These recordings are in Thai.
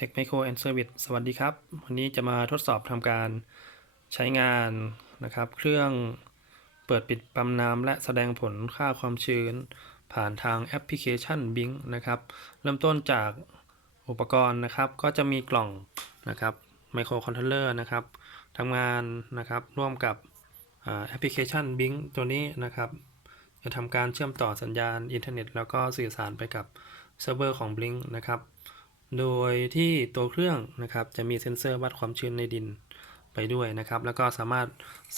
Tech Micro and Service สวัสดีครับ วันนี้จะมาทดสอบทำการใช้งานนะครับ เครื่องเปิดปิดปั๊มน้ำและแสดงผลค่าความชื้น ผ่านทางแอปพลิเคชัน Bing นะครับ เริ่มต้นจากอุปกรณ์นะครับ ก็จะมีกล่องนะครับไมโครคอนโทรลเลอร์นะครับทำงานนะครับร่วมกับแอปพลิเคชัน Bing ตัวนี้นะครับ จะทำการเชื่อมต่อสัญญาณอินเทอร์เน็ต แล้วก็สื่อสารไปกับเซิร์ฟเวอร์ของ Blink นะครับ โดยที่ตัวเครื่องนะครับจะมีเซ็นเซอร์วัดความชื้นในดินไปด้วยนะครับ แล้วก็สามารถ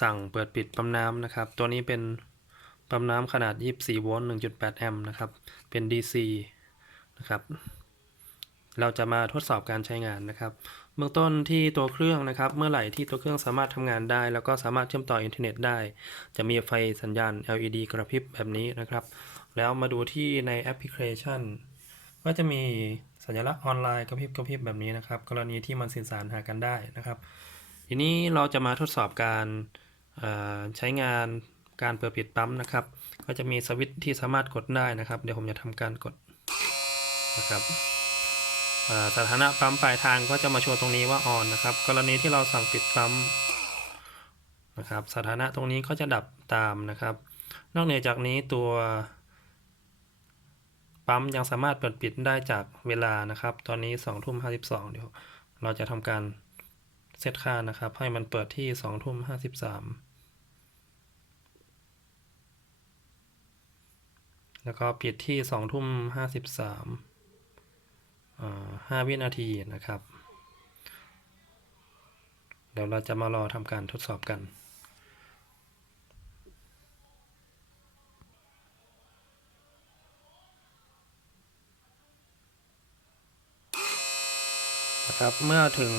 สั่งเปิดปิดปั๊มน้ำนะครับ ตัวนี้เป็นปั๊มน้ำขนาด 24 โวลต์ 1.8 แอมป์นะครับ เป็น DC นะครับ เราจะมาทดสอบการใช้งานนะครับเบื้องต้นที่ตัวเครื่องนะครับ เมื่อไหร่ที่ตัวเครื่องสามารถทำงานได้ แล้วก็สามารถเชื่อมต่ออินเทอร์เน็ตได้ จะมีไฟสัญญาณ LED กระพริบแบบนี้นะครับ แล้วมาดูที่ในแอปพลิเคชัน ก็จะมี สัญลักษณ์ออนไลน์กระพริบกระพริบแบบนี้นะครับ กรณีที่มันสื่อสารหากันได้นะครับ ทีนี้เราจะมาทดสอบการใช้งานการเปิดปิดปั๊มนะครับ ก็จะมีสวิตช์ที่สามารถกดได้นะครับ เดี๋ยวผมจะทำการกดนะครับสถานะปั๊มปลายทางก็จะมาโชว์ตรงนี้ว่าออนนะครับ กรณีที่เราสั่งปิดปั๊มนะครับ สถานะตรงนี้ก็จะดับตามนะครับ นอกเหนือจากนี้ตัว ปั๊มยังสามารถเปิดปิดได้จากเวลานะครับ ตอนนี้2ทุ่ม52 เดี๋ยว เราจะทำการเซตค่านะครับ ให้มันเปิดที่2ทุ่ม53 แล้วก็ปิดที่2ทุ่ม53อ่า5วินาทีนะครับ เดี๋ยวเราจะมารอทำการทดสอบกัน นะครับเมื่อถึง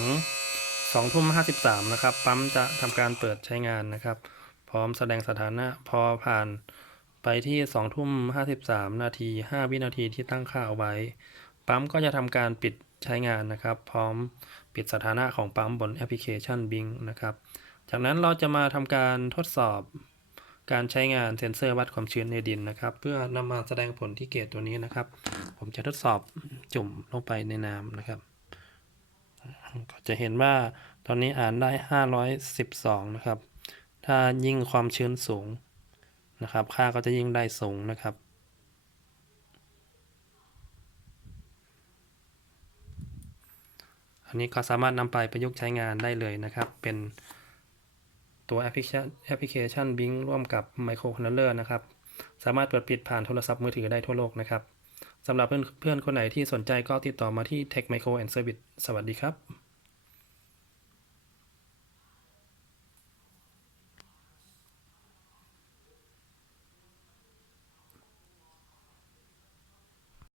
2ทุ่ม53นะครับปั๊มจะทำการเปิดใช้งานนะครับ พร้อมแสดงสถานะพอผ่านไปที่2ทุ่ม53 นาที 5 วินาทีที่ตั้งค่าเอาไว้ ปั๊มก็จะทำการปิดใช้งานนะครับ พร้อมปิดสถานะของปั๊มบนแอปพลิเคชัน Bing นะครับ จากนั้นเราจะมาทำการทดสอบการใช้งานเซ็นเซอร์วัดความชื้นในดินนะครับ เพื่อนำมาแสดงผลที่เกจตัวนี้นะครับ ผมจะทดสอบจุ่มลงไปในน้ำนะครับ ก็จะเห็นว่าตอนนี้อ่านได้ 512 นะครับ ถ้ายิ่งความชื้นสูงนะครับ ค่าก็จะยิ่งได้สูงนะครับ อันนี้ก็สามารถนำไปประยุกต์ใช้งานได้เลยนะครับ เป็นตัวแอปพลิเคชันแอปพลิเคชัน Bing ร่วมกับ Micro Controller นะครับ สามารถเปิดปิดผ่านโทรศัพท์มือถือได้ทั่วโลกนะครับสำหรับเพื่อนเพื่อนคนไหนที่สนใจก็ติดต่อมาที่ Tech Micro and Service สวัสดีครับ